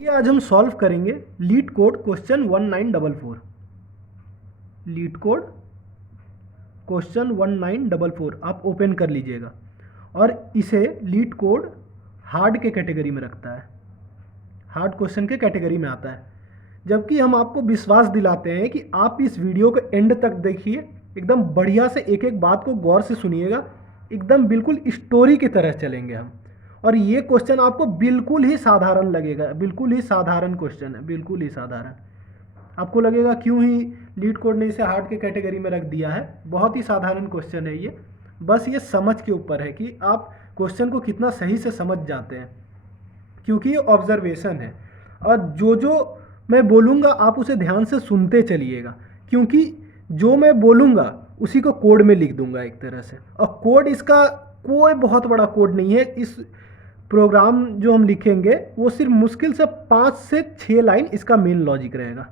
ये आज हम सॉल्व करेंगे leet code question 1944। Leet code question 1944 आप ओपन कर लीजिएगा और इसे लीड कोड हार्ड के कैटेगरी में रखता है, हार्ड क्वेश्चन के कैटेगरी में आता है। जबकि हम आपको विश्वास दिलाते हैं कि आप इस वीडियो को एंड तक देखिए, एकदम बढ़िया से एक एक बात को गौर से सुनिएगा, एकदम बिल्कुल स्टोरी की तरह चलेंगे हम। और ये क्वेश्चन आपको बिल्कुल ही साधारण लगेगा, बिल्कुल ही साधारण क्वेश्चन है, बिल्कुल ही साधारण। आपको लगेगा क्यों ही लीड कोड ने इसे हार्ड के कैटेगरी में रख दिया है। बहुत ही साधारण क्वेश्चन है ये, बस ये समझ के ऊपर है कि आप क्वेश्चन को कितना सही से समझ जाते हैं, क्योंकि ये ऑब्जर्वेशन है। और जो जो मैं बोलूँगा आप उसे ध्यान से सुनते चलिएगा, क्योंकि जो मैं बोलूँगा उसी को कोड में लिख दूंगा एक तरह से। और कोड इसका कोई बहुत बड़ा कोड नहीं है। इस प्रोग्राम जो हम लिखेंगे वो सिर्फ मुश्किल से 5 से 6 लाइन इसका मेन लॉजिक रहेगा,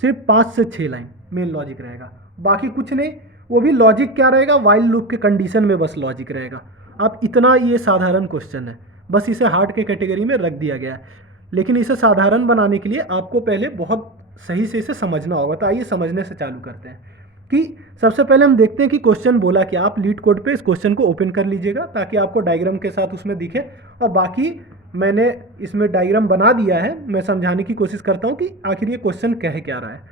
सिर्फ 5 से 6 लाइन मेन लॉजिक रहेगा, बाकी कुछ नहीं। वो भी लॉजिक क्या रहेगा, वाइल लूप के कंडीशन में बस लॉजिक रहेगा। आप इतना, ये साधारण क्वेश्चन है, बस इसे हार्ड के कैटेगरी में रख दिया गया है। लेकिन इसे साधारण बनाने के लिए आपको पहले बहुत सही से इसे समझना होगा। तो आइए समझने से चालू करते हैं कि सबसे पहले हम देखते हैं कि क्वेश्चन बोला क्या। आप लीड कोड पे इस क्वेश्चन को ओपन कर लीजिएगा ताकि आपको डायग्राम के साथ उसमें दिखे। और बाकी मैंने इसमें डायग्राम बना दिया है, मैं समझाने की कोशिश करता हूँ कि आखिर ये क्वेश्चन कह क्या रहा है।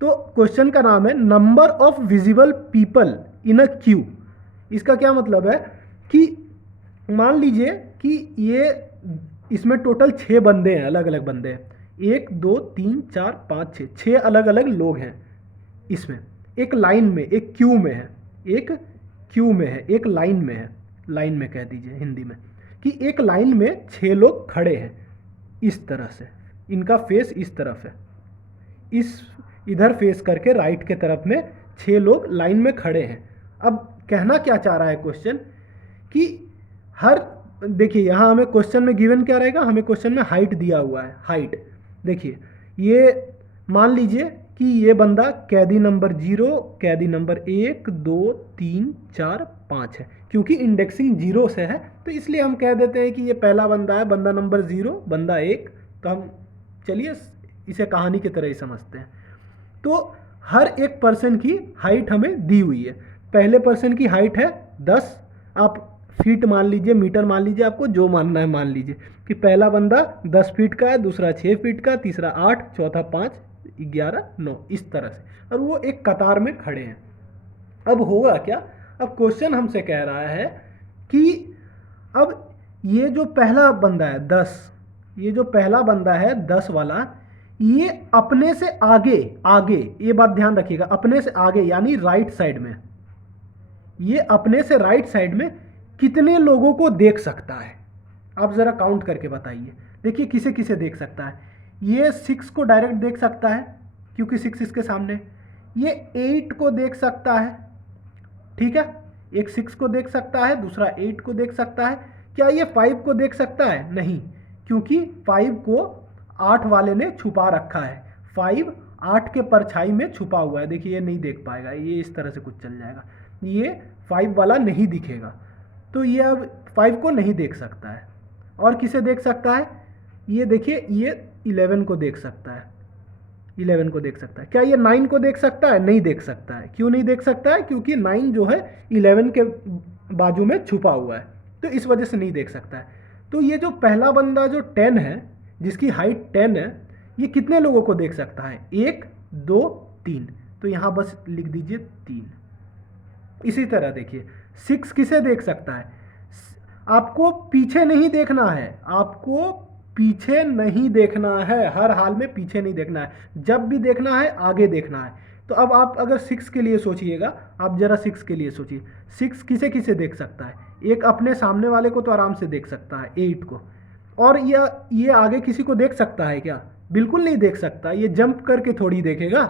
तो क्वेश्चन का नाम है number of visible people in a Q. इसका क्या मतलब है कि मान लीजिए कि ये इसमें टोटल 6 बंदे हैं, अलग अलग बंदे हैं। 1 2 3 4 5 6, 6 अलग अलग लोग हैं इसमें, एक लाइन में, एक क्यू में है, एक क्यू में है, एक लाइन में है। लाइन में कह दीजिए हिंदी में कि एक लाइन में 6 लोग खड़े हैं इस तरह से, इनका फेस इस तरफ है, इस इधर फेस करके राइट के तरफ में 6 लोग लाइन में खड़े हैं। अब कहना क्या चाह रहा है क्वेश्चन कि हर, देखिए यहाँ हमें क्वेश्चन में गिवन क्या रहेगा, हमें क्वेश्चन में हाइट दिया हुआ है। हाइट देखिए, ये मान लीजिए कि ये बंदा कैदी नंबर 0, कैदी नंबर 1 2 3 4 5 है। क्योंकि इंडेक्सिंग 0 से है तो इसलिए हम कह देते हैं कि ये पहला बंदा है, बंदा नंबर 0, बंदा 1। तो हम चलिए इसे कहानी की तरह ही समझते हैं। तो हर एक पर्सन की हाइट हमें दी हुई है। पहले पर्सन की हाइट है 10, आप फीट मान लीजिए, मीटर मान लीजिए, आपको जो मानना है मान लीजिए कि पहला बंदा 10 फीट का है, दूसरा 6 फीट का, तीसरा 8, चौथा 5, 11, 9, इस तरह से। और वो एक कतार में खड़े हैं। अब होगा क्या, अब क्वेश्चन हमसे कह रहा है कि अब ये जो पहला बंदा है 10, ये जो पहला बंदा है 10 वाला, ये अपने से आगे, आगे ये बात ध्यान रखिएगा, अपने से आगे यानी राइट साइड में, ये अपने से राइट साइड में कितने लोगों को देख सकता है। आप ज़रा काउंट करके बताइए। देखिए किसे किसे देख सकता है। ये 6 को डायरेक्ट देख सकता है क्योंकि 6 इसके सामने। ये 8 को देख सकता है, ठीक है, एक 6 को देख सकता है, दूसरा 8 को देख सकता है। क्या ये 5 को देख सकता है? नहीं, क्योंकि 5 को 8 वाले ने छुपा रखा है। 5 8 के परछाई में छुपा हुआ है। देखिए ये नहीं देख पाएगा, ये इस तरह से कुछ चल जाएगा, ये 5 वाला नहीं दिखेगा। तो ये अब 5 को नहीं देख सकता है। और किसे देख सकता है? ये देखिए, ये 11 को देख सकता है, 11 को देख सकता है। क्या ये 9 को देख सकता है? नहीं देख सकता है। क्यों नहीं देख सकता है? क्योंकि 9 जो है 11 के बाजू में छुपा हुआ है, तो इस वजह से नहीं देख सकता है। तो ये जो पहला बंदा जो 10 है, जिसकी हाइट 10 है, ये कितने लोगों को देख सकता है? 1 2 3, तो यहाँ बस लिख दीजिए 3। इसी तरह देखिए 6 किसे देख सकता है? आपको पीछे नहीं देखना है, आपको पीछे नहीं देखना है, हर हाल में पीछे नहीं देखना है। जब भी देखना है आगे देखना है। तो अब आप अगर 6 के लिए सोचिएगा, आप जरा 6 के लिए सोचिए। 6 किसे किसे देख सकता है? एक अपने सामने वाले को तो आराम से देख सकता है, 8 को। और ये आगे किसी को देख सकता है क्या? बिल्कुल नहीं देख सकता। ये जंप करके थोड़ी देखेगा,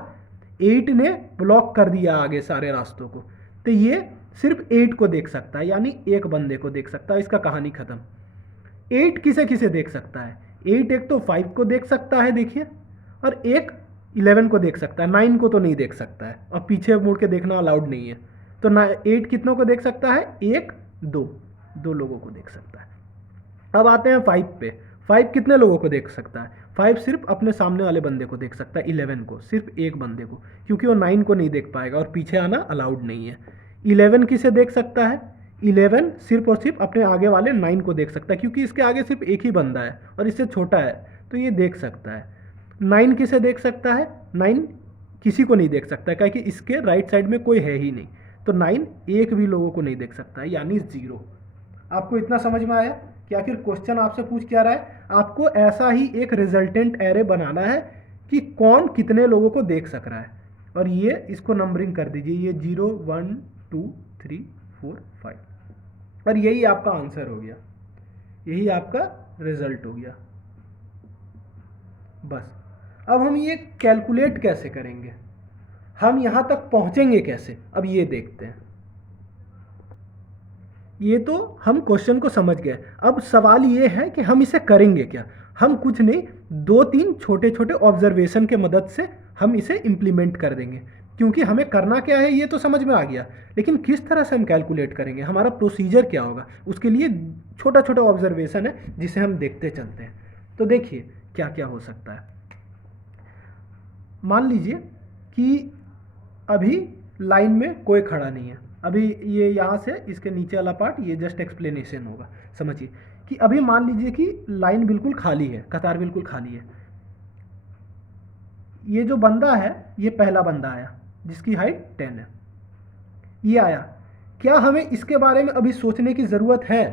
8 ने ब्लॉक कर दिया आगे सारे रास्तों को। तो ये सिर्फ 8 को देख सकता है, यानी एक बंदे को देख सकता है। इसका कहानी खत्म। 8 किसे किसे देख सकता है? 8 एक तो 5 को देख सकता है, देखिए, और एक 11 को देख सकता है। 9 को तो नहीं देख सकता है, और पीछे मुड़ के देखना अलाउड नहीं है। तो 8 कितनों को देख सकता है? 1 2, 2 लोगों को देख सकता है। अब आते हैं 5 पे। 5 कितने लोगों को देख सकता है? 5 सिर्फ अपने सामने वाले बंदे को देख सकता है, 11 को, सिर्फ एक बंदे को, क्योंकि वो 9 को नहीं देख पाएगा और पीछे आना अलाउड नहीं है। 11 किसे देख सकता है? 11 सिर्फ और सिर्फ अपने आगे वाले 9 को देख सकता है, क्योंकि इसके आगे सिर्फ एक ही बंदा है और इससे छोटा है, तो ये देख सकता है। 9 किसे देख सकता है? 9 किसी को नहीं देख सकता है, क्योंकि इसके राइट साइड में कोई है ही नहीं, तो 9 एक भी लोगों को नहीं देख सकता है, यानी 0। आपको इतना समझ में आया कि आखिर क्वेश्चन आपसे पूछ क्या रहा है? आपको ऐसा ही एक रिजल्टेंट एरे बनाना है कि कौन कितने लोगों को देख सक रहा है, और ये इसको नंबरिंग कर दीजिए, ये 0 1 2 3 4 5, और यही आपका आंसर हो गया, यही आपका रिजल्ट हो गया। बस अब हम ये कैलकुलेट कैसे करेंगे, हम यहां तक पहुंचेंगे कैसे, अब ये देखते हैं। ये तो हम क्वेश्चन को समझ गए, अब सवाल ये है कि हम इसे करेंगे क्या। हम कुछ नहीं, 2-3 छोटे छोटे ऑब्जर्वेशन के मदद से हम इसे इम्प्लीमेंट कर देंगे, क्योंकि हमें करना क्या है ये तो समझ में आ गया, लेकिन किस तरह से हम कैलकुलेट करेंगे, हमारा प्रोसीजर क्या होगा, उसके लिए छोटा छोटा ऑब्जर्वेशन है जिसे हम देखते चलते हैं। तो देखिए क्या क्या हो सकता है। मान लीजिए कि अभी लाइन में कोई खड़ा नहीं है, अभी ये यहाँ से इसके नीचे वाला पार्ट ये जस्ट एक्सप्लेनेशन होगा, समझिए कि अभी मान लीजिए कि लाइन बिल्कुल खाली है, कतार बिल्कुल खाली है। ये जो बंदा है, ये पहला बंदा आया जिसकी हाइट 10 है, ये आया। क्या हमें इसके बारे में अभी सोचने की ज़रूरत है?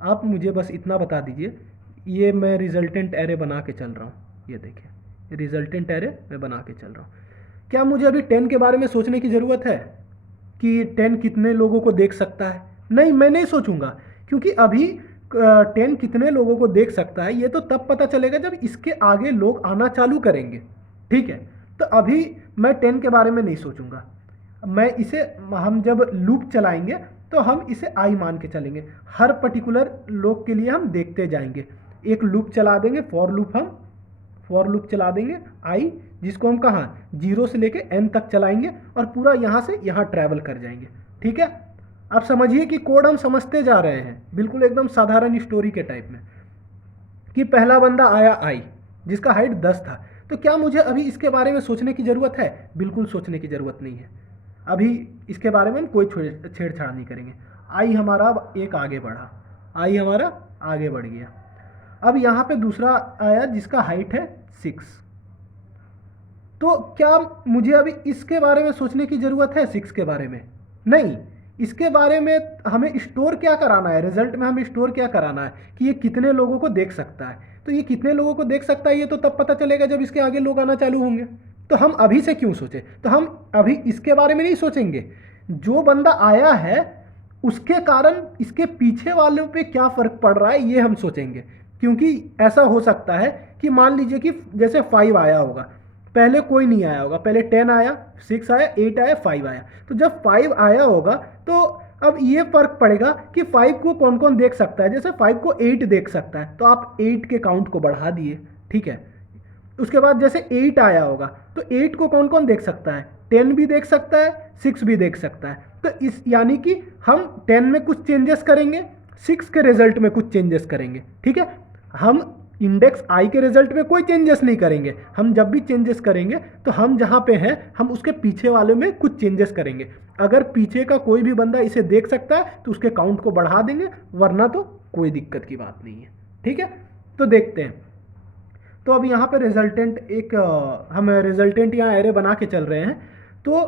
आप मुझे बस इतना बता दीजिए। ये मैं रिजल्टेंट एरे बना के चल रहा हूँ, ये देखिए रिजल्टेंट एरे मैं बना के चल रहा हूँ। क्या मुझे अभी 10 के बारे में सोचने की ज़रूरत है कि 10 कितने लोगों को देख सकता है? नहीं, मैं नहीं सोचूंगा, क्योंकि अभी 10 कितने लोगों को देख सकता है ये तो तब पता चलेगा जब इसके आगे लोग आना चालू करेंगे, ठीक है। तो अभी मैं 10 के बारे में नहीं सोचूंगा, मैं इसे, हम जब लूप चलाएंगे तो हम इसे आई मान के चलेंगे, हर पर्टिकुलर लोग के लिए हम देखते जाएंगे। एक लूप चला देंगे, फॉर लूप चला देंगे आई, जिसको हम कहाँ 0 से लेके n तक चलाएंगे और पूरा यहाँ से यहाँ ट्रैवल कर जाएंगे, ठीक है। अब समझिए कि कोड हम समझते जा रहे हैं, बिल्कुल एकदम साधारण स्टोरी के टाइप में, कि पहला बंदा आया आई जिसका हाइट 10 था। तो क्या मुझे अभी इसके बारे में सोचने की ज़रूरत है? बिल्कुल सोचने की ज़रूरत नहीं है, अभी इसके बारे में हम कोई छेड़छाड़ नहीं करेंगे। आई हमारा अब एक आगे बढ़ा, आई हमारा आगे बढ़ गया। अब यहाँ पे दूसरा आया जिसका हाइट है 6। तो क्या मुझे अभी इसके बारे में सोचने की ज़रूरत है 6 के बारे में? नहीं, इसके बारे में हमें स्टोर क्या कराना है, रिजल्ट में हमें स्टोर क्या कराना है कि ये कितने लोगों को देख सकता है। तो ये कितने लोगों को देख सकता है ये तो तब पता चलेगा जब इसके आगे लोग आना चालू होंगे। तो हम अभी से क्यों सोचें? तो हम अभी इसके बारे में नहीं सोचेंगे, जो बंदा आया है उसके कारण इसके पीछे वालों पे क्या फ़र्क पड़ रहा है ये हम सोचेंगे। क्योंकि ऐसा हो सकता है कि मान लीजिए कि जैसे 5 आया होगा, पहले कोई नहीं आया होगा, पहले 10 आया, 6 आया, 8 आया, 5 आया। तो जब 5 आया होगा तो अब ये फ़र्क पड़ेगा कि 5 को कौन कौन देख सकता है। जैसे 5 को 8 देख सकता है तो आप 8 के काउंट को बढ़ा दिए, ठीक है। उसके बाद जैसे 8 आया होगा तो 8 को कौन कौन देख सकता है? 10 भी देख सकता है, 6 भी देख सकता है। तो इस यानी कि हम 10 में कुछ चेंजेस करेंगे, 6 के रिजल्ट में कुछ चेंजेस करेंगे, ठीक है। हम इंडेक्स आई के रिजल्ट में कोई चेंजेस नहीं करेंगे, हम जब भी चेंजेस करेंगे तो हम जहाँ पे हैं हम उसके पीछे वाले में कुछ चेंजेस करेंगे। अगर पीछे का कोई भी बंदा इसे देख सकता है तो उसके काउंट को बढ़ा देंगे, वरना तो कोई दिक्कत की बात नहीं है, ठीक है। तो देखते हैं। तो अब यहाँ पे रिजल्टेंट हम रिजल्टेंट यहाँ एरे बना के चल रहे हैं। तो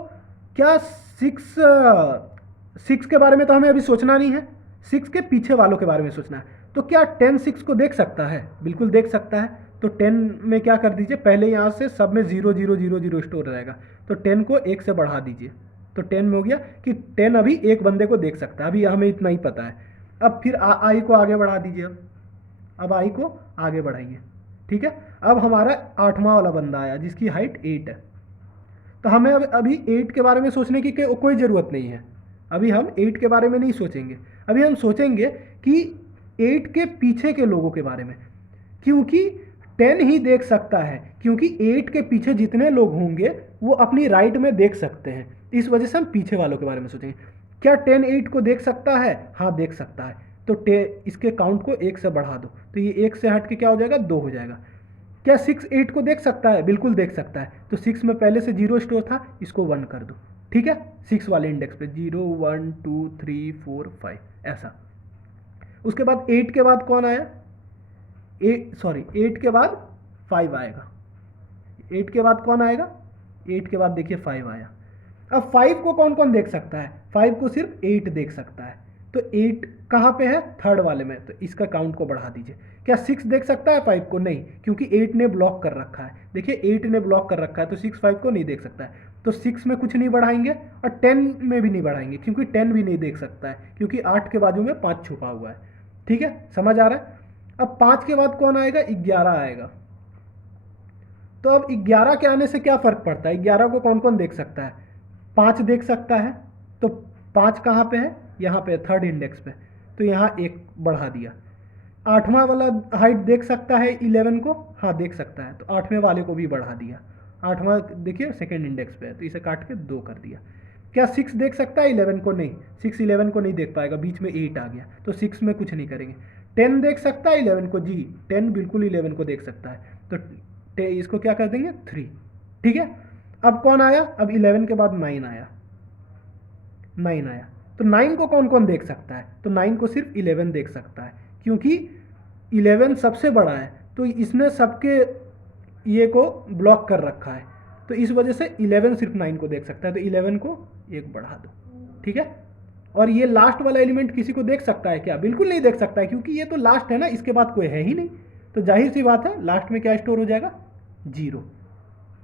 क्या 6 के बारे में तो हमें अभी सोचना नहीं है, 6 के पीछे वालों के बारे में सोचना है। तो क्या 10 6 को देख सकता है? बिल्कुल देख सकता है। तो 10 में क्या कर दीजिए, पहले यहाँ से सब में 0 0 0 0 स्टोर रहेगा, तो 10 को 1 से बढ़ा दीजिए। तो 10 में हो गया कि 10 अभी एक बंदे को देख सकता है, अभी हमें इतना ही पता है। अब फिर आई को आगे बढ़ा दीजिए, अब आई को आगे बढ़ाइए, ठीक है। अब हमारा 8वां वाला बंदा आया जिसकी हाइट 8 है। तो हमें अभी 8 के बारे में सोचने की कोई ज़रूरत नहीं है, अभी हम 8 के बारे में नहीं सोचेंगे। अभी हम सोचेंगे कि 8 के पीछे के लोगों के बारे में, क्योंकि 10 ही देख सकता है, क्योंकि 8 के पीछे जितने लोग होंगे वो अपनी राइट में देख सकते हैं, इस वजह से हम पीछे वालों के बारे में सोचेंगे। क्या 10 8 को देख सकता है? हाँ देख सकता है। तो इसके काउंट को 1 से बढ़ा दो, तो ये 1 से हट के क्या हो जाएगा, 2 हो जाएगा। क्या 6 8 को देख सकता है? बिल्कुल देख सकता है। तो 6 में पहले से 0 स्टोर था, इसको 1 कर दो, ठीक है। 6 वाले इंडेक्स पे 0 1 2 3 4 5 ऐसा। उसके बाद 8 के बाद कौन आया? 8 के बाद 5 आएगा। 8 के बाद कौन आएगा? 8 के बाद देखिए 5 आया। अब 5 को कौन कौन देख सकता है? 5 को सिर्फ 8 देख सकता है। तो 8 कहाँ पे है? थर्ड वाले में, तो इसका काउंट को बढ़ा दीजिए। क्या 6 देख सकता है 5 को? नहीं, क्योंकि 8 ने ब्लॉक कर रखा है। देखिए 8 ने ब्लॉक कर रखा है, तो 6 5 को नहीं देख सकता है। तो 6 में कुछ नहीं बढ़ाएंगे और 10 में भी नहीं बढ़ाएंगे, क्योंकि 10 भी नहीं देख सकता है, क्योंकि 8 के बाजू में 5 छुपा हुआ है। ठीक है, समझ आ रहा है? अब 5 के बाद कौन आएगा? 11 आएगा। तो अब 11 के आने से क्या फ़र्क पड़ता है? 11 को कौन कौन देख सकता है? 5 देख सकता है। तो 5 कहाँ पे है? यहाँ पे, थर्ड इंडेक्स पे, तो यहाँ 1 बढ़ा दिया। 8वां वाला हाइट देख सकता है 11 को? हाँ देख सकता है, तो 8वें वाले को भी बढ़ा दिया। 8वां देखिए सेकेंड इंडेक्स पे है, तो इसे काट के 2 कर दिया। क्या 6 देख सकता है 11 को? नहीं, 6 11 को नहीं देख पाएगा, बीच में 8 आ गया, तो 6 में कुछ नहीं करेंगे। 10 देख सकता है 11 को? जी 10 बिल्कुल 11 को देख सकता है, तो इसको क्या कर देंगे? 3। ठीक है, अब कौन आया? अब 11 के बाद 9 आया। 9 आया, तो 9 को कौन कौन देख सकता है? तो 9 को सिर्फ 11 देख सकता है, क्योंकि 11 सबसे बड़ा है, तो इसने सबके ये को ब्लॉक कर रखा है, तो इस वजह से 11 सिर्फ 9 को देख सकता है, तो 11 को 1 बढ़ा दो। ठीक है, और ये लास्ट वाला एलिमेंट किसी को देख सकता है क्या? बिल्कुल नहीं देख सकता है, क्योंकि ये तो लास्ट है ना, इसके बाद कोई है ही नहीं। तो जाहिर सी बात है लास्ट में क्या स्टोर हो जाएगा? 0।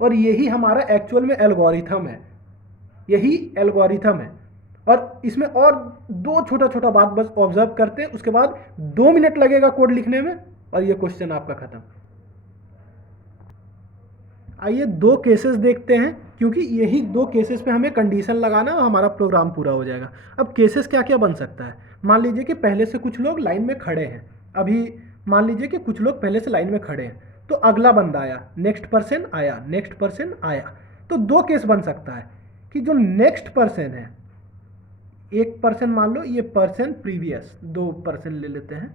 और यही हमारा एक्चुअल में एल्गोरिथम है, यही एल्गोरिथम है। और इसमें और 2 छोटा छोटा बात बस ऑब्जर्व करते हैं, उसके बाद 2 मिनट लगेगा कोड लिखने में और ये क्वेश्चन आपका खत्म। आइए 2 केसेस देखते हैं, क्योंकि यही 2 केसेस पे हमें कंडीशन लगाना और हमारा प्रोग्राम पूरा हो जाएगा। अब केसेस क्या क्या बन सकता है? मान लीजिए कि पहले से कुछ लोग लाइन में खड़े हैं, अभी मान लीजिए कि कुछ लोग पहले से लाइन में खड़े हैं, तो अगला बंदा आया, नेक्स्ट पर्सन आया, नेक्स्ट पर्सन आया। तो 2 केस बन सकता है कि जो नेक्स्ट पर्सन है, एक पर्सन मान लो, ये पर्सन प्रीवियस, 2 पर्सन ले लेते हैं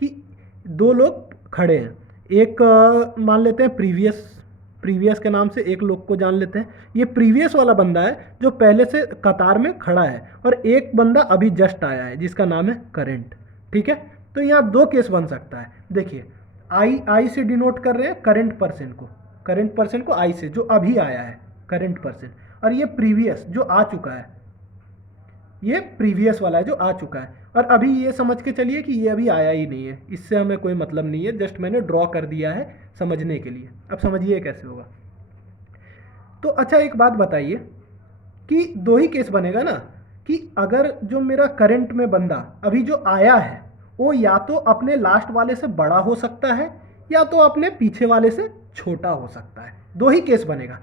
कि 2 लोग खड़े हैं। एक मान लेते हैं प्रीवियस के नाम से एक लोग को जान लेते हैं। ये प्रीवियस वाला बंदा है जो पहले से कतार में खड़ा है, और एक बंदा अभी जस्ट आया है जिसका नाम है करंट। ठीक है, तो यहाँ 2 केस बन सकता है। देखिए आई से डिनोट कर रहे हैं करंट पर्सन को आई से, जो अभी आया है करंट पर्सन, और ये प्रीवियस जो आ चुका है, ये प्रीवियस वाला है जो आ चुका है। और अभी ये समझ के चलिए कि ये अभी आया ही नहीं है, इससे हमें कोई मतलब नहीं है, जस्ट मैंने ड्रॉ कर दिया है समझने के लिए। अब समझिए कैसे होगा। तो अच्छा एक बात बताइए कि 2 ही केस बनेगा ना, कि अगर जो मेरा करंट में बंदा अभी जो आया है वो या तो अपने लास्ट वाले से बड़ा हो सकता है या तो अपने पीछे वाले से छोटा हो सकता है। 2 ही केस बनेगा।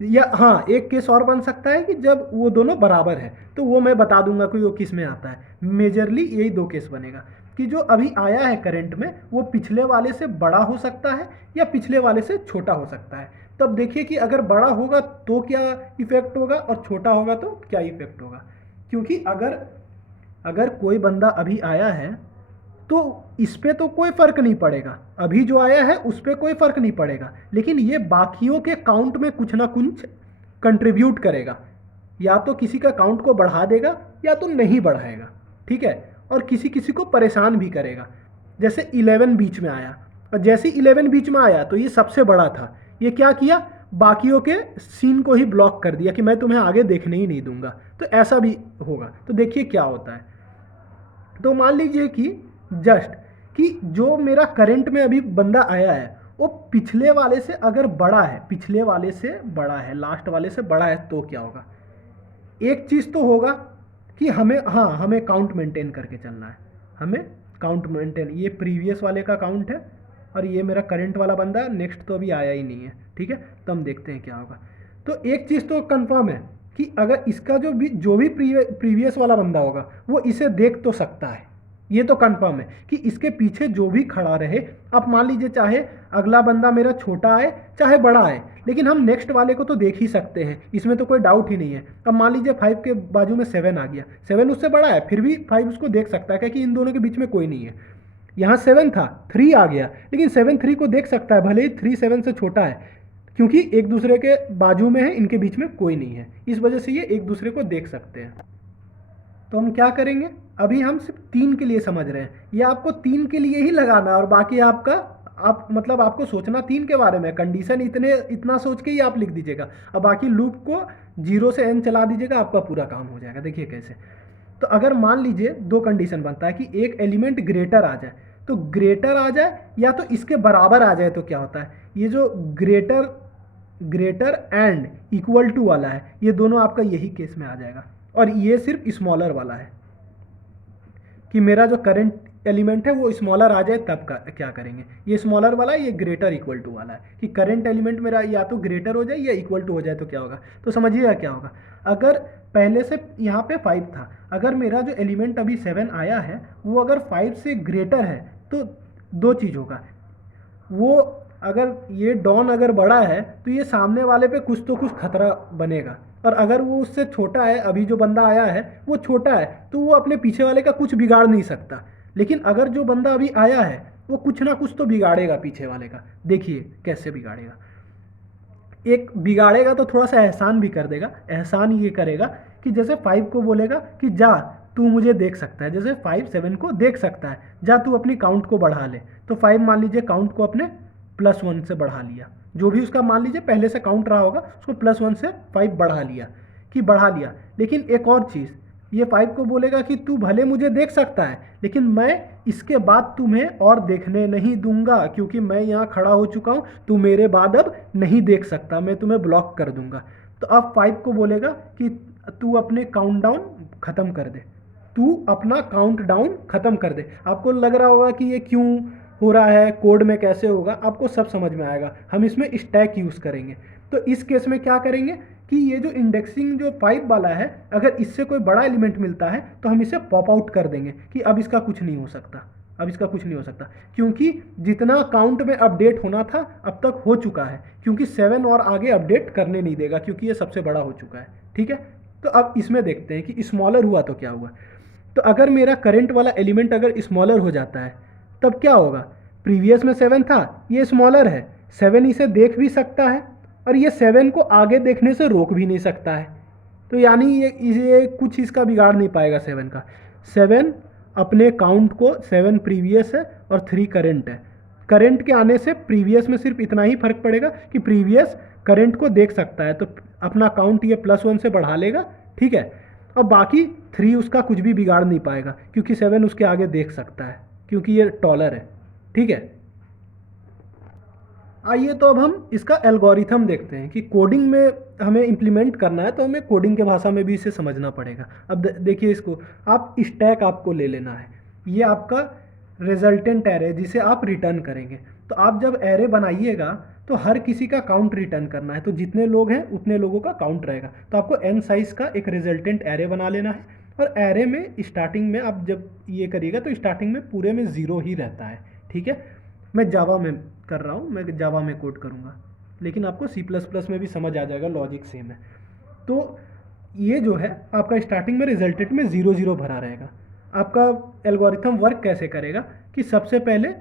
या हाँ, एक केस और बन सकता है कि जब वो दोनों बराबर है, तो वो मैं बता दूंगा कि वो किस में आता है। मेजरली यही 2 केस बनेगा कि जो अभी आया है करंट में वो पिछले वाले से बड़ा हो सकता है या पिछले वाले से छोटा हो सकता है। तब देखिए कि अगर बड़ा होगा तो क्या इफेक्ट होगा और छोटा होगा तो क्या इफेक्ट होगा। क्योंकि अगर कोई बंदा अभी आया है तो इस पे तो कोई फ़र्क नहीं पड़ेगा, अभी जो आया है उस पर कोई फ़र्क नहीं पड़ेगा, लेकिन ये बाकियों के काउंट में कुछ ना कुछ कंट्रीब्यूट करेगा, या तो किसी का काउंट को बढ़ा देगा या तो नहीं बढ़ाएगा। ठीक है, और किसी किसी को परेशान भी करेगा। जैसे 11 बीच में आया, और जैसे 11 बीच में आया तो ये सबसे बड़ा था, ये क्या किया, बाकियों के सीन को ही ब्लॉक कर दिया कि मैं तुम्हें आगे देखने ही नहीं दूंगा। तो ऐसा भी होगा। तो देखिए क्या होता है। तो मान लीजिए कि जस्ट कि जो मेरा करंट में अभी बंदा आया है वो पिछले वाले से अगर बड़ा है, पिछले वाले से बड़ा है, लास्ट वाले से बड़ा है, तो क्या होगा? एक चीज़ तो होगा कि हमें काउंट मेंटेन करके चलना है। हमें काउंट मेंटेन, ये प्रीवियस वाले का काउंट है और ये मेरा करंट वाला बंदा नेक्स्ट तो अभी आया ही नहीं है। ठीक है, तो हम देखते हैं क्या होगा। तो एक चीज़ तो कंफर्म है कि अगर इसका जो भी प्रीवियस वाला बंदा होगा वो इसे देख तो सकता है, ये तो कंफर्म है कि इसके पीछे जो भी खड़ा रहे, अब मान लीजिए चाहे अगला बंदा मेरा छोटा आए चाहे बड़ा आए, लेकिन हम नेक्स्ट वाले को तो देख ही सकते हैं, इसमें तो कोई डाउट ही नहीं है। अब मान लीजिए 5 के बाजू में 7 आ गया, 7 उससे बड़ा है, फिर भी 5 उसको देख सकता है क्योंकि इन दोनों के बीच में कोई नहीं है। यहाँ 7 था, 3 आ गया, लेकिन 7 3 को देख सकता है, भले ही 3 7 से छोटा है, क्योंकि एक दूसरे के बाजू में है, इनके बीच में कोई नहीं है, इस वजह से ये एक दूसरे को देख सकते हैं। तो हम क्या करेंगे, अभी हम सिर्फ 3 के लिए समझ रहे हैं, ये आपको 3 के लिए ही लगाना है, और बाकी आपका मतलब आपको सोचना 3 के बारे में, कंडीशन इतना सोच के ही आप लिख दीजिएगा, अब बाकी लूप को 0 से n चला दीजिएगा, आपका पूरा काम हो जाएगा। देखिए कैसे, तो अगर मान लीजिए 2 कंडीशन बनता है कि एक एलिमेंट ग्रेटर आ जाए, तो ग्रेटर आ जाए या तो इसके बराबर आ जाए, तो क्या होता है, ये जो ग्रेटर एंड इक्वल टू वाला है, ये दोनों आपका यही केस में आ जाएगा, और ये सिर्फ स्मॉलर वाला है कि मेरा जो करंट एलिमेंट है वो स्मॉलर आ जाए, तब का क्या करेंगे, ये स्मॉलर वाला है, ये ग्रेटर इक्वल टू वाला है, कि करंट एलिमेंट मेरा या तो ग्रेटर हो जाए या इक्वल टू हो जाए, तो क्या होगा, तो समझिएगा क्या होगा। अगर पहले से यहाँ पे 5 था, अगर मेरा जो एलिमेंट अभी 7 आया है वो अगर 5 से ग्रेटर है, तो 2 चीज़ होगा, वो अगर ये डॉन अगर बड़ा है तो ये सामने वाले पे कुछ तो कुछ खतरा बनेगा, और अगर वो उससे छोटा है, अभी जो बंदा आया है वो छोटा है, तो वो अपने पीछे वाले का कुछ बिगाड़ नहीं सकता, लेकिन अगर जो बंदा अभी आया है वो कुछ ना कुछ तो बिगाड़ेगा पीछे वाले का। देखिए कैसे बिगाड़ेगा, एक बिगाड़ेगा तो थोड़ा सा एहसान भी कर देगा। एहसान ये करेगा कि जैसे 5 को बोलेगा कि जा तू मुझे देख सकता है, जैसे 5 7 को देख सकता है, जा तू अपनी काउंट को बढ़ा ले, तो 5 मान लीजिए काउंट को अपने +1 से बढ़ा लिया, जो भी उसका मान लीजिए पहले से काउंट रहा होगा उसको +1 से 5 बढ़ा लिया। लेकिन एक और चीज़, ये 5 को बोलेगा कि तू भले मुझे देख सकता है, लेकिन मैं इसके बाद तुम्हें और देखने नहीं दूंगा, क्योंकि मैं यहाँ खड़ा हो चुका हूँ, तू मेरे बाद अब नहीं देख सकता, मैं तुम्हें ब्लॉक कर दूंगा। तो अब 5 को बोलेगा कि तू अपने काउंटडाउन ख़त्म कर दे, तू अपना काउंटडाउन ख़त्म कर दे। आपको लग रहा होगा कि ये क्यों हो रहा है, कोड में कैसे होगा, आपको सब समझ में आएगा। हम इसमें स्टैक यूज़ करेंगे, तो इस केस में क्या करेंगे कि ये जो इंडेक्सिंग जो 5 वाला है, अगर इससे कोई बड़ा एलिमेंट मिलता है तो हम इसे पॉप आउट कर देंगे कि अब इसका कुछ नहीं हो सकता, क्योंकि जितना काउंट में अपडेट होना था अब तक हो चुका है, क्योंकि 7 और आगे अपडेट करने नहीं देगा, क्योंकि ये सबसे बड़ा हो चुका है। ठीक है, तो अब इसमें देखते हैं कि स्मॉलर हुआ तो क्या हुआ। तो अगर मेरा करंट वाला एलिमेंट अगर स्मॉलर हो जाता है तब क्या होगा, प्रीवियस में 7 था, ये स्मॉलर है, 7 इसे देख भी सकता है और ये 7 को आगे देखने से रोक भी नहीं सकता है, तो यानी ये कुछ इसका बिगाड़ नहीं पाएगा 7 का। 7 अपने काउंट को 7 प्रीवियस है और 3 करंट है, करंट के आने से प्रीवियस में सिर्फ इतना ही फर्क पड़ेगा कि प्रीवियस करंट को देख सकता है, तो अपना काउंट ये +1 से बढ़ा लेगा। ठीक है, और बाकी 3 उसका कुछ भी बिगाड़ नहीं पाएगा, क्योंकि 7 उसके आगे देख सकता है, क्योंकि ये टॉलर है। ठीक है, आइए तो अब हम इसका एल्गोरिथम देखते हैं कि कोडिंग में हमें इम्प्लीमेंट करना है तो हमें कोडिंग के भाषा में भी इसे समझना पड़ेगा। अब देखिए इसको, आप स्टैक आपको ले लेना है, ये आपका रिजल्टेंट एरे जिसे आप रिटर्न करेंगे। तो आप जब एरे बनाइएगा तो हर किसी का काउंट रिटर्न करना है, तो जितने लोग हैं उतने लोगों का काउंट रहेगा। तो आपको n साइज़ का एक रिजल्टेंट एरे बना लेना है, और एरे में स्टार्टिंग में आप जब ये करिएगा तो स्टार्टिंग में पूरे में 0 ही रहता है। ठीक है, मैं जावा में कर रहा हूँ, मैं जावा में कोड करूँगा, लेकिन आपको C++ में भी समझ आ जाएगा, लॉजिक सेम है। तो ये जो है आपका स्टार्टिंग में रिजल्टेंट में 0 0 भरा रहेगा। आपका एल्गोरिथम वर्क कैसे करेगा कि सबसे पहले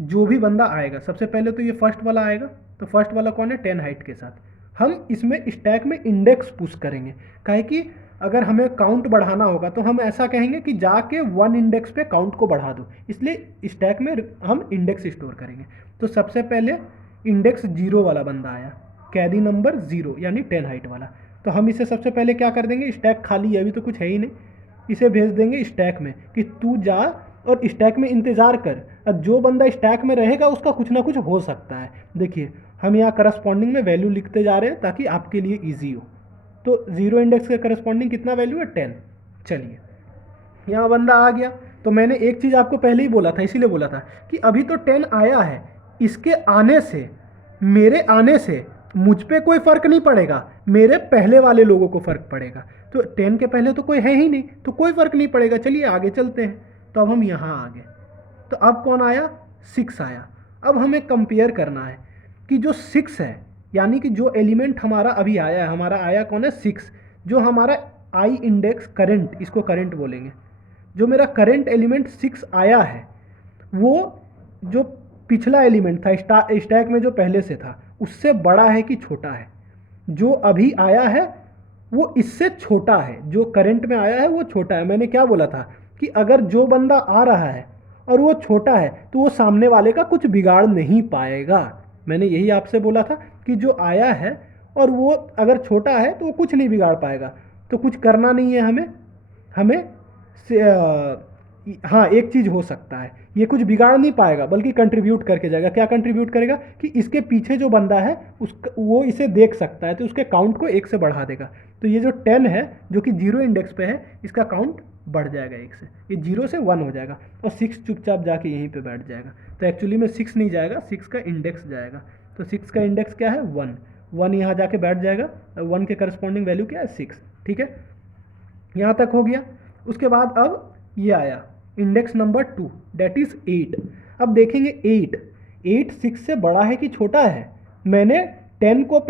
जो भी बंदा आएगा, सबसे पहले तो ये फर्स्ट वाला आएगा, तो फर्स्ट वाला कौन है, 10 हाइट के साथ। हम इसमें स्टैक में इंडेक्स पुश करेंगे, काहे कि अगर हमें काउंट बढ़ाना होगा तो हम ऐसा कहेंगे कि जाके 1 इंडेक्स पे काउंट को बढ़ा दो, इसलिए स्टैक में हम इंडेक्स स्टोर करेंगे। तो सबसे पहले इंडेक्स 0 वाला बंदा आया, कैदी नंबर 0 यानी 10 हाइट वाला, तो हम इसे सबसे पहले क्या कर देंगे, स्टैक खाली है, अभी तो कुछ है ही नहीं, इसे भेज देंगे स्टैक में कि तू जा और स्टैक में इंतज़ार कर, अब जो बंदा स्टैक में रहेगा उसका कुछ ना कुछ हो सकता है। देखिए हम यहाँ करस्पॉन्डिंग में वैल्यू लिखते जा रहे हैं ताकि आपके लिए ईजी हो। तो 0 इंडेक्स के करस्पॉन्डिंग कितना वैल्यू है, 10। चलिए यहाँ बंदा आ गया, तो मैंने एक चीज़ आपको पहले ही बोला था, इसीलिए बोला था कि अभी तो 10 आया है, इसके आने से, मेरे आने से मुझ पे कोई फ़र्क नहीं पड़ेगा, मेरे पहले वाले लोगों को फ़र्क पड़ेगा। तो 10 के पहले तो कोई है ही नहीं, तो कोई फ़र्क नहीं पड़ेगा। चलिए आगे चलते हैं, तो अब हम यहाँ आ गए। तो अब कौन आया, 6 आया। अब हमें कंपेयर करना है कि जो 6 है, यानी कि जो एलिमेंट हमारा अभी आया है, हमारा आया कौन है, 6, जो हमारा आई इंडेक्स करंट, इसको करंट बोलेंगे, जो मेरा करंट एलिमेंट 6 आया है वो जो पिछला एलिमेंट था स्टैक में जो पहले से था उससे बड़ा है कि छोटा है। जो अभी आया है वो इससे छोटा है, जो करंट में आया है वो छोटा है। मैंने क्या बोला था कि अगर जो बंदा आ रहा है और वो छोटा है तो वो सामने वाले का कुछ बिगाड़ नहीं पाएगा। मैंने यही आपसे बोला था कि जो आया है और वो अगर छोटा है तो वो कुछ नहीं बिगाड़ पाएगा। तो कुछ करना नहीं है हमें, हमें हाँ एक चीज़ हो सकता है, ये कुछ बिगाड़ नहीं पाएगा बल्कि कंट्रीब्यूट करके जाएगा। क्या कंट्रीब्यूट करेगा कि इसके पीछे जो बंदा है उसका वो इसे देख सकता है तो उसके काउंट को 1 से बढ़ा देगा। तो ये जो 10 है जो कि 0 इंडेक्स पे है, इसका काउंट बढ़ जाएगा 1 से, ये 0 से 1 हो जाएगा और 6 चुपचाप जाके यहीं पे बैठ जाएगा। तो एक्चुअली में 6 नहीं जाएगा, 6 का इंडेक्स जाएगा। तो 6 का इंडेक्स क्या है, 1, 1 यहाँ जाके बैठ जाएगा। 1 के करस्पॉन्डिंग वैल्यू क्या है, 6। ठीक है, यहाँ तक हो गया। उसके बाद अब ये आया इंडेक्स नंबर 2 दैट इज 8। अब देखेंगे 8 6 से बड़ा है कि छोटा है। मैंने 10 को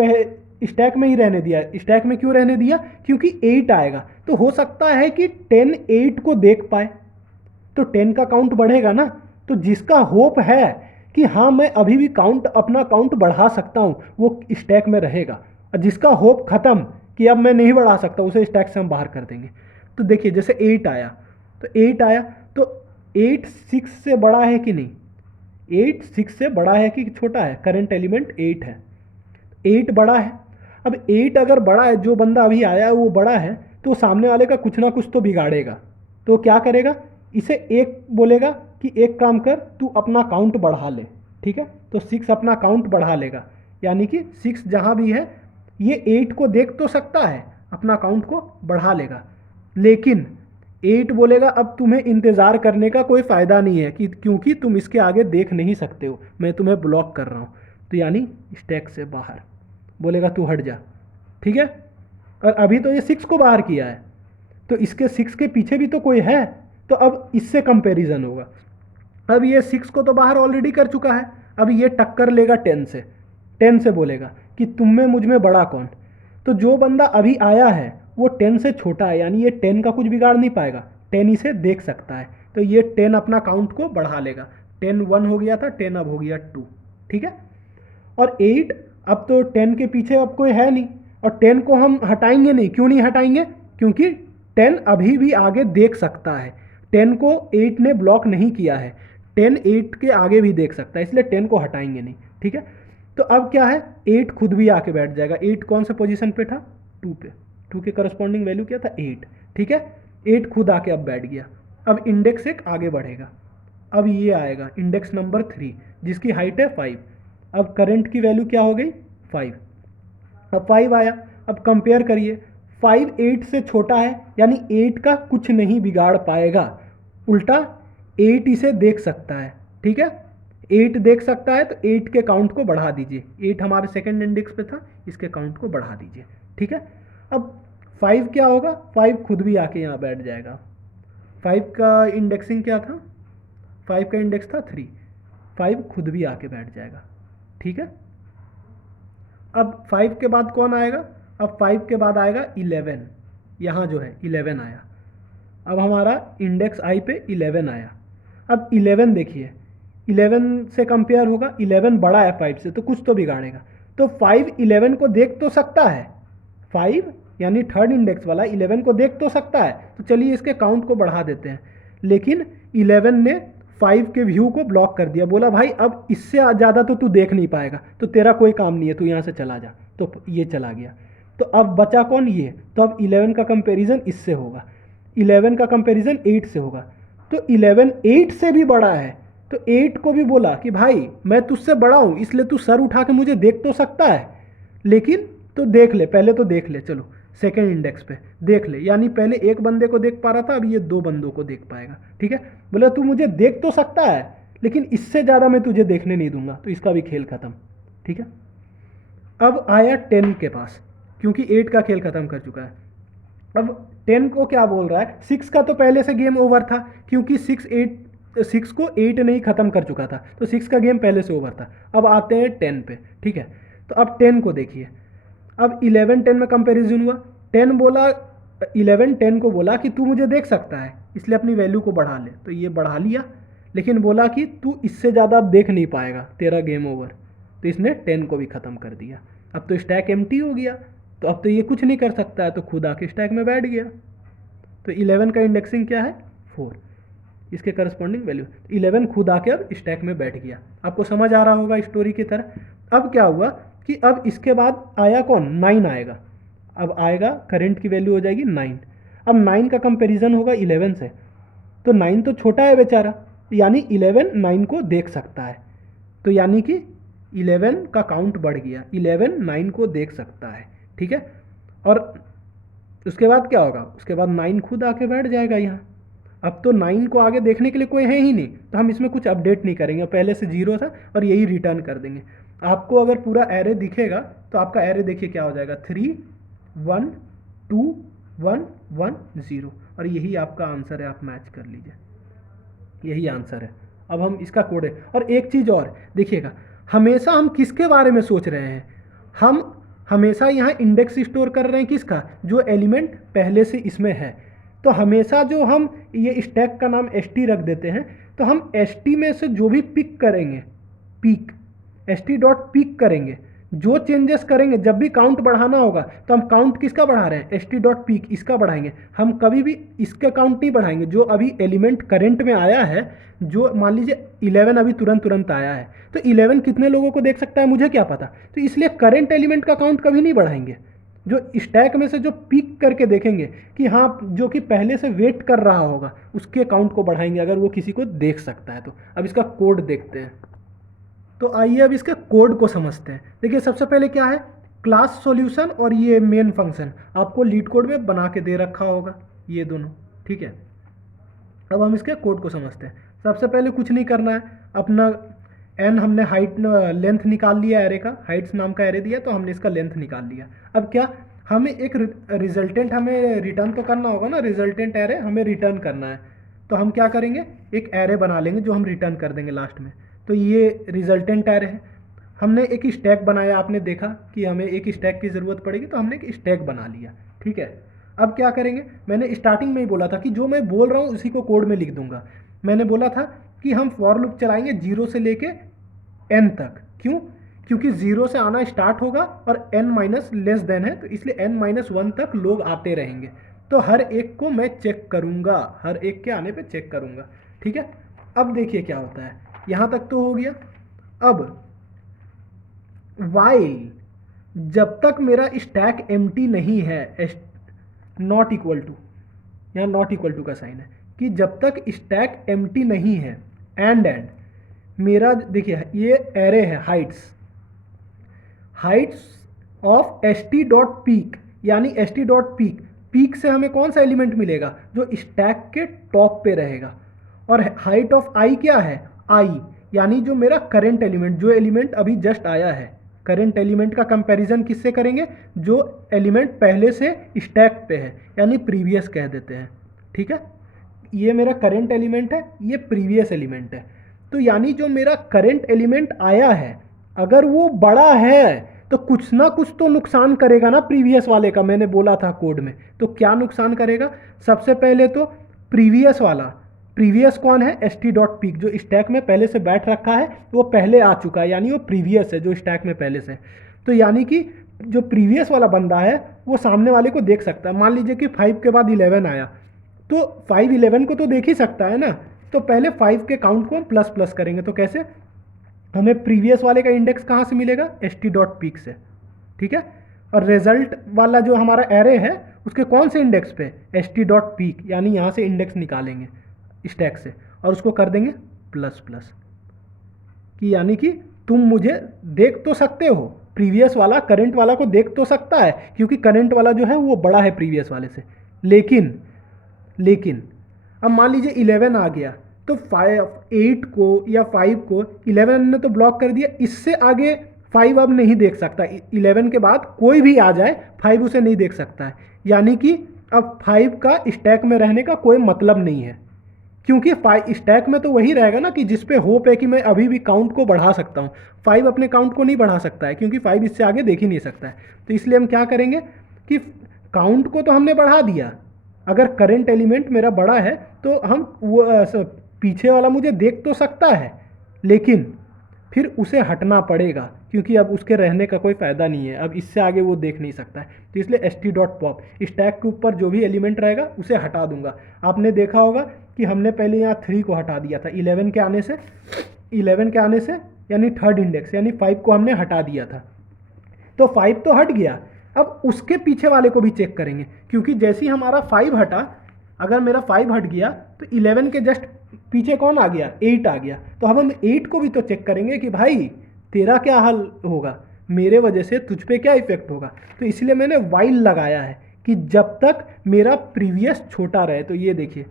स्टैक में ही रहने दिया। स्टैक में क्यों रहने दिया, क्योंकि 8 आएगा तो हो सकता है कि 10 8 को देख पाए तो 10 का काउंट बढ़ेगा ना। तो जिसका होप है कि हाँ मैं अभी भी अपना काउंट बढ़ा सकता हूँ वो स्टैक में रहेगा, और जिसका होप खत्म कि अब मैं नहीं बढ़ा सकता उसे स्टैक से हम बाहर कर देंगे। तो देखिए जैसे 8 आया तो 8 आया तो 8 6 से बड़ा है कि नहीं, 8 6 से बड़ा है कि छोटा है, करंट एलिमेंट 8 है, 8 बड़ा है। अब 8 अगर बड़ा है, जो बंदा अभी आया है वो बड़ा है, तो सामने वाले का कुछ ना कुछ तो बिगाड़ेगा। तो क्या करेगा, इसे एक बोलेगा कि एक काम कर तू अपना काउंट बढ़ा ले। ठीक है, तो 6 अपना काउंट बढ़ा लेगा, यानी कि 6 जहाँ भी है ये 8 को देख तो सकता है, अपना काउंट को बढ़ा लेगा। लेकिन 8 बोलेगा अब तुम्हें इंतज़ार करने का कोई फ़ायदा नहीं है कि क्योंकि तुम इसके आगे देख नहीं सकते हो, मैं तुम्हें ब्लॉक कर रहा हूँ। तो यानी स्टैक से बाहर बोलेगा तू हट जा। ठीक है, और अभी तो ये 6 को बाहर किया है तो इसके 6 के पीछे भी तो कोई है, तो अब इससे कंपैरिजन होगा। अब ये 6 को तो बाहर ऑलरेडी कर चुका है, अब ये टक्कर लेगा 10 से। 10 से बोलेगा कि तुम में मुझ में बड़ा कौन। तो जो बंदा अभी आया है वो 10 से छोटा है, यानी ये 10 का कुछ बिगाड़ नहीं पाएगा, 10 इसे देख सकता है। तो ये 10 अपना काउंट को बढ़ा लेगा। 10 1 हो गया था, 10 अब हो गया 2। ठीक है, और 8 अब तो 10 के पीछे अब कोई है नहीं, और 10 को हम हटाएंगे नहीं। क्यों नहीं हटाएंगे, क्योंकि 10 अभी भी आगे देख सकता है। 10 को 8 ने ब्लॉक नहीं किया है, 10 8 के आगे भी देख सकता है, इसलिए 10 को हटाएंगे नहीं। ठीक है, तो अब क्या है, 8 खुद भी आके बैठ जाएगा। 8 कौन से पोजीशन पे था, 2 पे। 2 के करस्पॉन्डिंग वैल्यू क्या था, 8। ठीक है, 8 खुद आके अब बैठ गया। अब इंडेक्स एक आगे बढ़ेगा, अब ये आएगा इंडेक्स नंबर 3 जिसकी हाइट है 5। अब करंट की वैल्यू क्या हो गई, 5। अब 5 आया, अब कंपेयर करिए, 5 8 से छोटा है, यानी 8 का कुछ नहीं बिगाड़ पाएगा, उल्टा 8 इसे देख सकता है। ठीक है, 8 देख सकता है तो 8 के काउंट को बढ़ा दीजिए। 8 हमारे सेकंड इंडेक्स पे था, इसके काउंट को बढ़ा दीजिए। ठीक है, अब 5 क्या होगा, 5 खुद भी आके यहाँ बैठ जाएगा। 5 का इंडेक्सिंग क्या था, 5 का इंडेक्स था 3, 5 खुद भी आके बैठ जाएगा। ठीक है, अब 5 के बाद कौन आएगा, अब 5 के बाद आएगा 11। यहाँ जो है 11 आया, अब हमारा इंडेक्स आई पे 11 आया। अब 11 देखिए, 11 से कंपेयर होगा, 11 बड़ा है 5 से तो कुछ तो बिगाड़ेगा। तो 5 11 को देख तो सकता है, 5 यानी थर्ड इंडेक्स वाला 11 को देख तो सकता है। तो चलिए इसके काउंट को बढ़ा देते हैं, लेकिन 11 ने 5 के व्यू को ब्लॉक कर दिया, बोला भाई अब इससे ज़्यादा तो तू देख नहीं पाएगा, तो तेरा कोई काम नहीं है, तू यहाँ से चला जा। तो ये चला गया, तो अब बचा कौन, ये। तो अब 11 का कंपैरिजन इससे होगा, 11 का कंपैरिजन 8 से होगा। तो 11 8 से भी बड़ा है, तो 8 को भी बोला कि भाई मैं तुझसे बड़ा हूँ इसलिए तू सर उठा के मुझे देख तो सकता है, लेकिन तो देख ले, पहले तो देख ले, चलो सेकेंड इंडेक्स पे देख ले। यानी पहले एक बंदे को देख पा रहा था, अब ये 2 बंदों को देख पाएगा। ठीक है, बोला तू मुझे देख तो सकता है लेकिन इससे ज़्यादा मैं तुझे देखने नहीं दूंगा, तो इसका भी खेल खत्म। ठीक है, अब आया 10 के पास, क्योंकि 8 का खेल खत्म कर चुका है। अब 10 को क्या बोल रहा है, 6 का तो पहले से गेम ओवर था क्योंकि 6 को 8 नहीं ख़त्म कर चुका था, तो 6 का गेम पहले से ओवर था। अब आते हैं 10 पे, ठीक है। तो अब 10 को देखिए, अब 11 10 में कंपैरिजन हुआ, 10 बोला 11 10 को बोला कि तू मुझे देख सकता है, इसलिए अपनी वैल्यू को बढ़ा ले, तो ये बढ़ा लिया, लेकिन बोला कि तू इससे ज़्यादा अब देख नहीं पाएगा, तेरा गेम ओवर, तो इसने 10 को भी ख़त्म कर दिया। अब तो स्टैक एम्प्टी हो गया, तो अब तो ये कुछ नहीं कर सकता है, तो खुद आके स्टैक में बैठ गया। तो 11 का इंडेक्सिंग क्या है, 4, इसके करस्पॉन्डिंग वैल्यू 11 खुद आके अब स्टैक में बैठ गया। आपको समझ आ रहा होगा स्टोरी की तरह। अब क्या हुआ कि अब इसके बाद आया कौन, 9 आएगा। अब आएगा करंट की वैल्यू हो जाएगी 9। अब 9 का कंपैरिजन होगा 11 से, तो 9 तो छोटा है बेचारा, यानी 11 9 को देख सकता है, तो यानी कि 11 का काउंट बढ़ गया, 11 9 को देख सकता है, ठीक है। और उसके बाद क्या होगा, उसके बाद 9 खुद आके बैठ जाएगा यहाँ। अब तो 9 को आगे देखने के लिए कोई है ही नहीं, तो हम इसमें कुछ अपडेट नहीं करेंगे, पहले से 0 था और यही रिटर्न कर देंगे। आपको अगर पूरा एरे दिखेगा तो आपका एरे देखिए क्या हो जाएगा, 3 1 2 1 1 0, और यही आपका आंसर है। आप मैच कर लीजिए, यही आंसर है। अब हम इसका कोड है। और एक चीज़ और देखिएगा, हमेशा हम किसके बारे में सोच रहे हैं, हम हमेशा यहाँ इंडेक्स स्टोर कर रहे हैं किसका, जो एलिमेंट पहले से इसमें है। तो हमेशा जो हम ये स्टैक का नाम st रख देते हैं, तो हम st में से जो भी पिक करेंगे, पीक st डॉट पिक करेंगे, जो चेंजेस करेंगे, जब भी काउंट बढ़ाना होगा तो हम काउंट किसका बढ़ा रहे हैं, st डॉट पिक इसका बढ़ाएंगे। हम कभी भी इसका काउंट नहीं बढ़ाएंगे, जो अभी एलिमेंट करंट में आया है, जो मान लीजिए 11 अभी तुरंत आया है, तो 11 कितने लोगों को देख सकता है मुझे क्या पता, तो इसलिए करंट एलिमेंट का काउंट कभी नहीं बढ़ाएंगे। जो स्टैक में से जो पिक करके देखेंगे कि हाँ जो कि पहले से वेट कर रहा होगा, उसके काउंट को बढ़ाएंगे अगर वो किसी को देख सकता है तो। अब इसका कोड देखते हैं। तो आइए अब इसके कोड को समझते हैं। देखिए सबसे पहले क्या है, क्लास सॉल्यूशन और ये मेन फंक्शन आपको लीड कोड में बना के दे रखा होगा, ये दोनों, ठीक है। अब हम इसके कोड को समझते हैं। सबसे पहले कुछ नहीं करना है, अपना n हमने हाइट लेंथ निकाल लिया एरे का, हाइट्स नाम का एरे दिया तो हमने इसका लेंथ निकाल लिया। अब क्या, हमें एक रिजल्टेंट हमें रिटर्न तो करना होगा ना, रिजल्टेंट एरे हमें रिटर्न करना है, तो हम क्या करेंगे, एक एरे बना लेंगे जो हम रिटर्न कर देंगे लास्ट में। तो ये रिजल्टेंट एरे है। हमने एक स्टैक बनाया, आपने देखा कि हमें एक स्टैक की ज़रूरत पड़ेगी तो हमने एक स्टैक बना लिया, ठीक है। अब क्या करेंगे, मैंने स्टार्टिंग में ही बोला था कि जो मैं बोल रहा हूँ उसी को कोड में लिख दूंगा। मैंने बोला था कि हम फॉर लूप चलाएंगे 0 से लेके n तक। क्यों, क्योंकि 0 से आना स्टार्ट होगा और n माइनस लेस देन है, तो इसलिए n माइनस 1 तक लोग आते रहेंगे। तो हर एक को मैं चेक करूंगा, हर एक के आने पे चेक करूंगा, ठीक है। अब देखिए क्या होता है, यहाँ तक तो हो गया। अब वाइल जब तक मेरा स्टैक एम्प्टी नहीं है, नॉट इक्वल टू, यहाँ नॉट इक्वल टू का साइन है कि जब तक स्टैक एम्प्टी नहीं है, एंड मेरा देखिए ये एरे है Heights of st dot peak, यानी st डॉट पीक, पीक से हमें कौन सा एलिमेंट मिलेगा, जो स्टैक के टॉप पे रहेगा। और हाइट ऑफ i क्या है, i, यानी जो मेरा करंट एलिमेंट, जो एलिमेंट अभी जस्ट आया है। करंट एलिमेंट का कंपैरिजन किससे करेंगे, जो एलिमेंट पहले से स्टैक पे है, यानी प्रीवियस कह देते हैं, ठीक है। ये मेरा करंट एलिमेंट है, ये प्रीवियस एलिमेंट है। तो यानी जो मेरा करंट एलिमेंट आया है, अगर वो बड़ा है तो कुछ ना कुछ तो नुकसान करेगा ना प्रीवियस वाले का, मैंने बोला था कोड में। तो क्या नुकसान करेगा, सबसे पहले तो प्रीवियस वाला, प्रीवियस कौन है, st डॉट पीक, जो स्टैक में पहले से बैठ रखा है, वो पहले आ चुका है, यानी वो प्रीवियस है जो स्टैक में पहले से। तो यानी कि जो प्रीवियस वाला बंदा है वो सामने वाले को देख सकता है। मान लीजिए कि 5 के बाद 11 आया, तो 5 11 को तो देख ही सकता है ना, तो पहले 5 के काउंट को हम प्लस प्लस करेंगे। तो कैसे, हमें प्रीवियस वाले का इंडेक्स कहाँ से मिलेगा, st डॉट पीक से, ठीक है। और रिजल्ट वाला जो हमारा एरे है उसके कौन से इंडेक्स पे, st डॉट पीक, यानी यहाँ से इंडेक्स निकालेंगे स्टैक से और उसको कर देंगे प्लस प्लस, कि यानी कि तुम मुझे देख तो सकते हो, प्रीवियस वाला करंट वाला को देख तो सकता है, क्योंकि करंट वाला जो है वो बड़ा है प्रीवियस वाले से। लेकिन अब मान लीजिए 11 आ गया, तो 8 को या 5 को 11 ने तो ब्लॉक कर दिया, इससे आगे 5 अब नहीं देख सकता। 11 के बाद कोई भी आ जाए 5 उसे नहीं देख सकता है, यानी कि अब 5 का स्टैक में रहने का कोई मतलब नहीं है, क्योंकि 5 स्टैक में तो वही रहेगा ना कि जिस पे होप है कि मैं अभी भी काउंट को बढ़ा सकता हूँ। 5 अपने काउंट को नहीं बढ़ा सकता है, क्योंकि 5 इससे आगे देख ही नहीं सकता है। तो इसलिए हम क्या करेंगे कि काउंट को तो हमने बढ़ा दिया, अगर करंट एलिमेंट मेरा बड़ा है तो हम वो पीछे वाला मुझे देख तो सकता है, लेकिन फिर उसे हटना पड़ेगा, क्योंकि अब उसके रहने का कोई फ़ायदा नहीं है, अब इससे आगे वो देख नहीं सकता है। तो इसलिए st.pop स्टैक के ऊपर जो भी एलिमेंट रहेगा उसे हटा दूंगा। आपने देखा होगा कि हमने पहले यहाँ 3 को हटा दिया था 11 के आने से, 11 के आने से यानी थर्ड इंडेक्स यानी 5 को हमने हटा दिया था। तो 5 तो हट गया, अब उसके पीछे वाले को भी चेक करेंगे, क्योंकि जैसे ही हमारा 5 हटा, अगर मेरा 5 हट गया तो 11 के जस्ट पीछे कौन आ गया, 8 आ गया। तो अब हम 8 को भी तो चेक करेंगे कि भाई तेरा क्या हाल होगा, मेरे वजह से तुझ पे क्या इफेक्ट होगा। तो इसलिए मैंने वाइल लगाया है कि जब तक मेरा प्रीवियस छोटा रहे। तो ये देखिए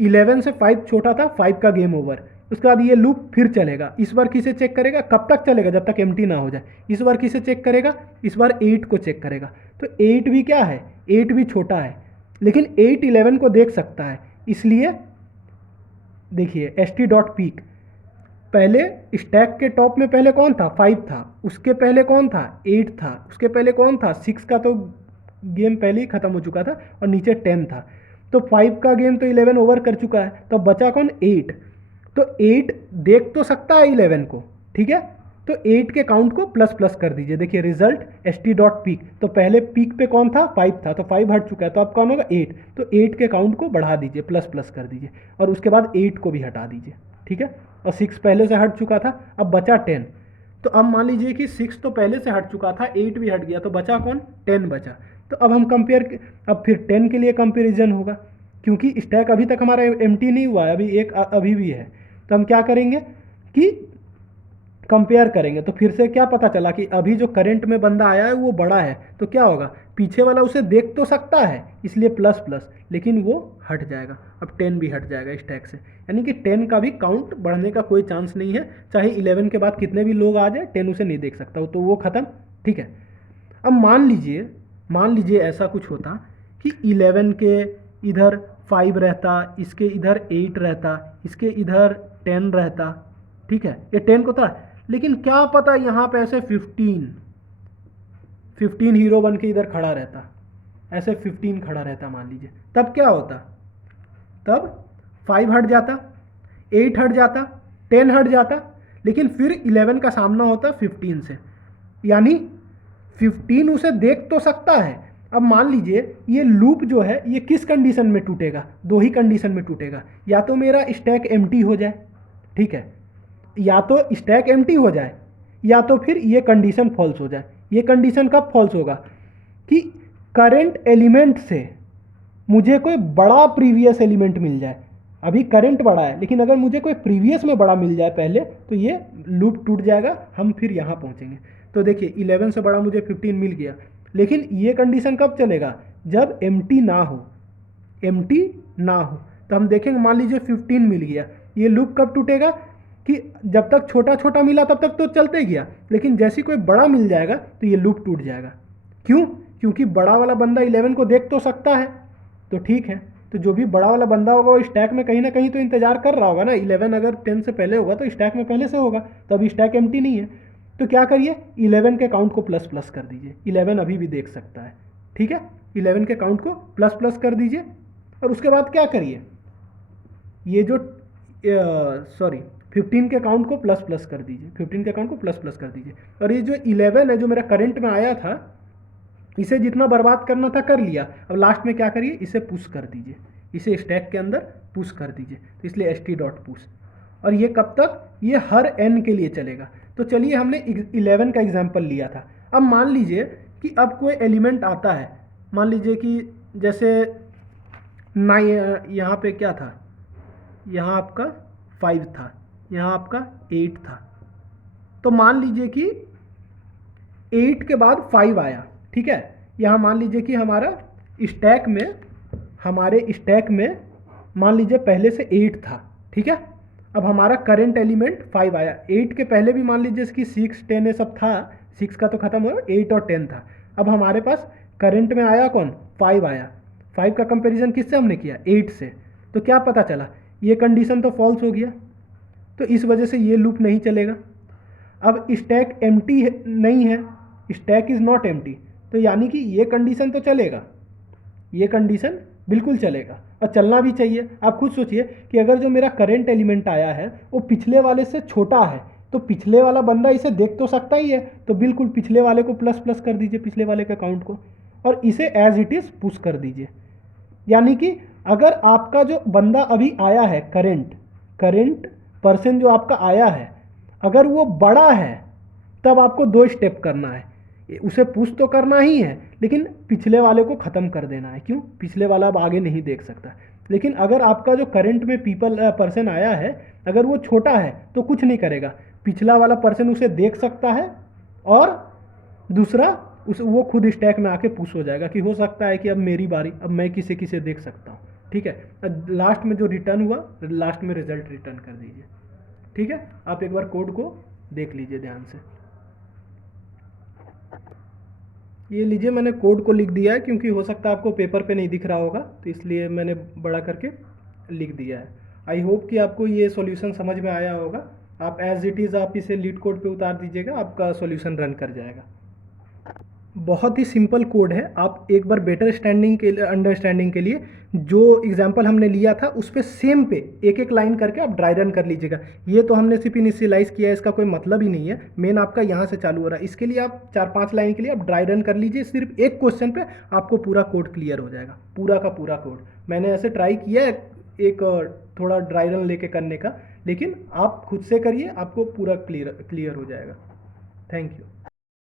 11 से 5 छोटा था, 5 का गेम ओवर। उसके बाद ये लूप फिर चलेगा, इस बार किसे चेक करेगा, कब तक चलेगा, जब तक एम्प्टी ना हो जाए। इस बार किसे चेक करेगा, इस बार 8 को चेक करेगा। तो 8 भी क्या है, 8 भी छोटा है, लेकिन 8 11 को देख सकता है। इसलिए देखिए st.peak, पहले स्टैक के टॉप में पहले कौन था, 5 था, उसके पहले कौन था, 8 था, उसके पहले कौन था, 6 का तो गेम पहले ही खत्म हो चुका था, और नीचे 10 था। तो 5 का गेम तो 11 ओवर कर चुका है, तो बचा कौन, 8। तो 8 देख तो सकता है 11 को, ठीक है। तो 8 के काउंट को प्लस प्लस कर दीजिए। देखिए रिजल्ट st.peak, तो पहले पीक पे कौन था, 5 था, तो 5 हट चुका है, तो अब कौन होगा, 8। तो 8 के काउंट को बढ़ा दीजिए, प्लस प्लस कर दीजिए, और उसके बाद 8 को भी हटा दीजिए, ठीक है। और 6 पहले से हट चुका था, अब बचा 10। तो अब मान लीजिए कि 6 तो पहले से हट चुका था, 8 भी हट गया, तो बचा कौन, 10 बचा। तो अब हम कंपेयर, अब फिर 10 के लिए कंपेरिजन होगा, क्योंकि स्टैक अभी तक हमारा एम्प्टी नहीं हुआ है, अभी एक अभी भी है। तो हम क्या करेंगे कि कंपेयर करेंगे। तो फिर से क्या पता चला कि अभी जो करंट में बंदा आया है वो बड़ा है, तो क्या होगा, पीछे वाला उसे देख तो सकता है, इसलिए प्लस प्लस, लेकिन वो हट जाएगा। अब 10 भी हट जाएगा स्टैक से, यानी कि 10 का भी काउंट बढ़ने का कोई चांस नहीं है, चाहे 11 के बाद कितने भी लोग आ जाए, 10 उसे नहीं देख सकता, तो वो ख़त्म, ठीक है। अब मान लीजिए ऐसा कुछ होता कि 11 के इधर 5 रहता, इसके इधर 8 रहता, इसके इधर 10 रहता, ठीक है, ये 10 को था, लेकिन क्या पता यहाँ पे ऐसे 15 हीरो बन के इधर खड़ा रहता, ऐसे 15 खड़ा रहता मान लीजिए, तब क्या होता, तब 5 हट जाता, 8 हट जाता, 10 हट जाता, लेकिन फिर 11 का सामना होता 15 से, यानी 15 उसे देख तो सकता है। अब मान लीजिए ये लूप जो है ये किस कंडीशन में टूटेगा, दो ही कंडीशन में टूटेगा, या तो मेरा स्टैक एम्प्टी हो जाए, ठीक है, या तो स्टैक एम्प्टी हो जाए, या तो फिर ये कंडीशन फॉल्स हो जाए। ये कंडीशन कब फॉल्स होगा, कि करंट एलिमेंट से मुझे कोई बड़ा प्रीवियस एलिमेंट मिल जाए। अभी करंट बड़ा है, लेकिन अगर मुझे कोई प्रीवियस में बड़ा मिल जाए पहले, तो ये लूप टूट जाएगा, हम फिर यहाँ पहुँचेंगे। तो देखिए 11 से बड़ा मुझे 15 मिल गया, लेकिन ये कंडीशन कब चलेगा, जब एम्प्टी ना हो, एम्प्टी ना हो। तो हम देखेंगे, मान लीजिए 15 मिल गया, ये लूप कब टूटेगा, कि जब तक छोटा छोटा मिला तब तक तो चलते गया, लेकिन जैसे कोई बड़ा मिल जाएगा तो ये लूप टूट जाएगा। क्यों, क्योंकि बड़ा वाला बंदा 11 को देख तो सकता है, तो ठीक है। तो जो भी बड़ा वाला बंदा होगा वो स्टैक में कहीं ना कहीं तो इंतजार कर रहा होगा ना, 11 अगर 10 से पहले होगा तो स्टैक में पहले से होगा, तो अभी स्टैक एम्प्टी नहीं है। तो क्या करिए, 11 के काउंट को प्लस प्लस कर दीजिए, 11 अभी भी देख सकता है, ठीक है। 11 के काउंट को प्लस प्लस कर दीजिए, और उसके बाद क्या करिए, ये जो 15 के अकाउंट को प्लस प्लस कर दीजिए, 15 के अकाउंट को प्लस प्लस कर दीजिए। और ये जो 11 है जो मेरा करंट में आया था, इसे जितना बर्बाद करना था कर लिया, अब लास्ट में क्या करिए, इसे पुश कर दीजिए, इसे स्टैक के अंदर पुश कर दीजिए। तो इसलिए st.push, और ये कब तक, ये हर n के लिए चलेगा। तो चलिए हमने 11 का एग्जाम्पल लिया था। अब मान लीजिए कि अब कोई एलिमेंट आता है, मान लीजिए कि जैसे यहाँ पे क्या था, यहाँ आपका 5 था, यहाँ आपका 8 था। तो मान लीजिए कि 8 के बाद 5 आया, ठीक है। यहाँ मान लीजिए कि हमारे स्टैक में मान लीजिए पहले से 8 था, ठीक है। अब हमारा करंट एलिमेंट 5 आया, 8 के पहले भी मान लीजिए कि 6 10 ये सब था, 6 का तो खत्म हुआ, 8 और 10 था। अब हमारे पास करंट में आया कौन, 5 आया। 5 का कंपैरिजन किससे हमने किया, 8 से। तो क्या पता चला, ये कंडीशन तो फॉल्स हो गया, तो इस वजह से ये लूप नहीं चलेगा। अब स्टैक एम्प्टी नहीं है, स्टैक इज़ नॉट एम्प्टी, तो यानी कि ये कंडीशन तो चलेगा, ये कंडीशन बिल्कुल चलेगा और चलना भी चाहिए। आप खुद सोचिए कि अगर जो मेरा करंट एलिमेंट आया है वो पिछले वाले से छोटा है, तो पिछले वाला बंदा इसे देख तो सकता ही है, तो बिल्कुल पिछले वाले को प्लस प्लस कर दीजिए, पिछले वाले के अकाउंट को, और इसे एज इट इज़ पुश कर दीजिए। यानी कि अगर आपका जो बंदा अभी आया है, करंट पर्सन जो आपका आया है, अगर वो बड़ा है तब आपको 2 स्टेप करना है, उसे पुश तो करना ही है लेकिन पिछले वाले को ख़त्म कर देना है। क्यों, पिछले वाला अब आगे नहीं देख सकता। लेकिन अगर आपका जो करंट में पर्सन आया है, अगर वो छोटा है तो कुछ नहीं करेगा, पिछला वाला पर्सन उसे देख सकता है और दूसरा वो खुद स्टैक में आके पुश हो जाएगा कि हो सकता है कि अब मेरी बारी, अब मैं किसे किसे देख सकता हूँ। ठीक है, लास्ट में जो रिटर्न हुआ, लास्ट में रिजल्ट रिटर्न कर दीजिए। ठीक है, आप एक बार कोड को देख लीजिए ध्यान से। ये लीजिए, मैंने कोड को लिख दिया है, क्योंकि हो सकता है आपको पेपर पे नहीं दिख रहा होगा, तो इसलिए मैंने बड़ा करके लिख दिया है। आई होप कि आपको ये सॉल्यूशन समझ में आया होगा। आप एज इट इज़ आप इसे लीड कोड पे उतार दीजिएगा, आपका सॉल्यूशन रन कर जाएगा। बहुत ही सिंपल कोड है। आप एक बार बेटर अंडरस्टैंडिंग के लिए जो एग्जांपल हमने लिया था उस पर सेम पे एक एक लाइन करके आप ड्राई रन कर लीजिएगा। ये तो हमने सिर्फ इनिशियलाइज़ किया है, इसका कोई मतलब ही नहीं है, मेन आपका यहाँ से चालू हो रहा है। इसके लिए आप 4-5 लाइन के लिए आप ड्राई रन कर लीजिए, सिर्फ एक क्वेश्चन पे आपको पूरा कोड क्लियर हो जाएगा, पूरा का पूरा कोड। मैंने ऐसे ट्राई किया है एक थोड़ा ड्राई रन लेके करने का, लेकिन आप खुद से करिए, आपको पूरा क्लियर हो जाएगा। Thank you.